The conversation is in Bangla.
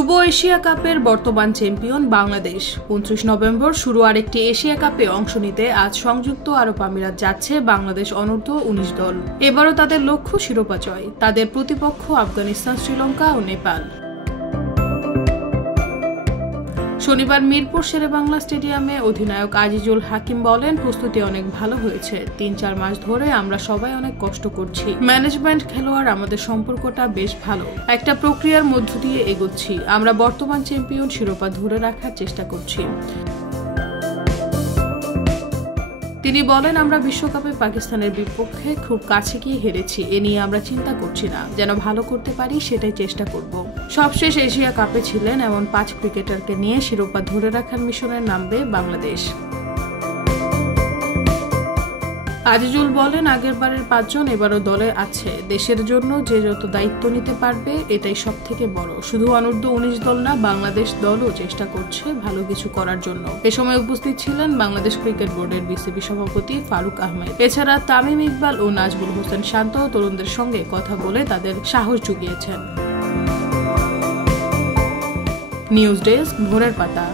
যুব এশিয়া কাপের বর্তমান চ্যাম্পিয়ন বাংলাদেশ। ২৫ নভেম্বর শুরু আরেকটি এশিয়া কাপে অংশ নিতে আজ সংযুক্ত আরব আমিরাত যাচ্ছে বাংলাদেশ অনূর্ধ্ব ১৯ দল। এবারও তাদের লক্ষ্য শিরোপা জয়। তাদের প্রতিপক্ষ আফগানিস্তান, শ্রীলঙ্কা ও নেপাল। শনিবার মিরপুর শেরেবাংলা স্টেডিয়ামে অধিনায়ক আজিজুল হাকিম বলেন, প্রস্তুতি অনেক ভালো হয়েছে। ৩-৪ মাস ধরে আমরা সবাই অনেক কষ্ট করছি। ম্যানেজমেন্ট, খেলোয়াড়, আমাদের সম্পর্কটা বেশ ভালো। একটা প্রক্রিয়ার মধ্য দিয়ে এগোচ্ছি। আমরা বর্তমান চ্যাম্পিয়ন, শিরোপা ধরে রাখার চেষ্টা করছি। তিনি বলেন, আমরা বিশ্বকাপে পাকিস্তানের বিপক্ষে খুব কাছে গিয়ে হেরেছি। এ নিয়ে আমরা চিন্তা করছি না। যেন ভালো করতে পারি সেটাই চেষ্টা করব। সবশেষ এশিয়া কাপে ছিলেন এমন ৫ ক্রিকেটারকে নিয়ে শিরোপা ধরে রাখার মিশনে নামবে বাংলাদেশ। আজিজুল বলেন, আগেরবারের ৫ জন এবারও দলে আছে। দেশের জন্য যে যত দায়িত্ব নিতে পারবে এটাই সব থেকে বড়। শুধু অনূর্ধ্ব ১৯ দল না, বাংলাদেশ দলও চেষ্টা করছে ভালো কিছু করার জন্য। এ সময় উপস্থিত ছিলেন বাংলাদেশ ক্রিকেট বোর্ডের বিসিবি সভাপতি ফারুক আহমেদ। এছাড়া তামিম ইকবাল ও নাজমুল হোসেন শান্ত তরুণদের সঙ্গে কথা বলে তাদের সাহস জুগিয়েছেন। নিউজ ডেস্ক, ভোরের পাতা।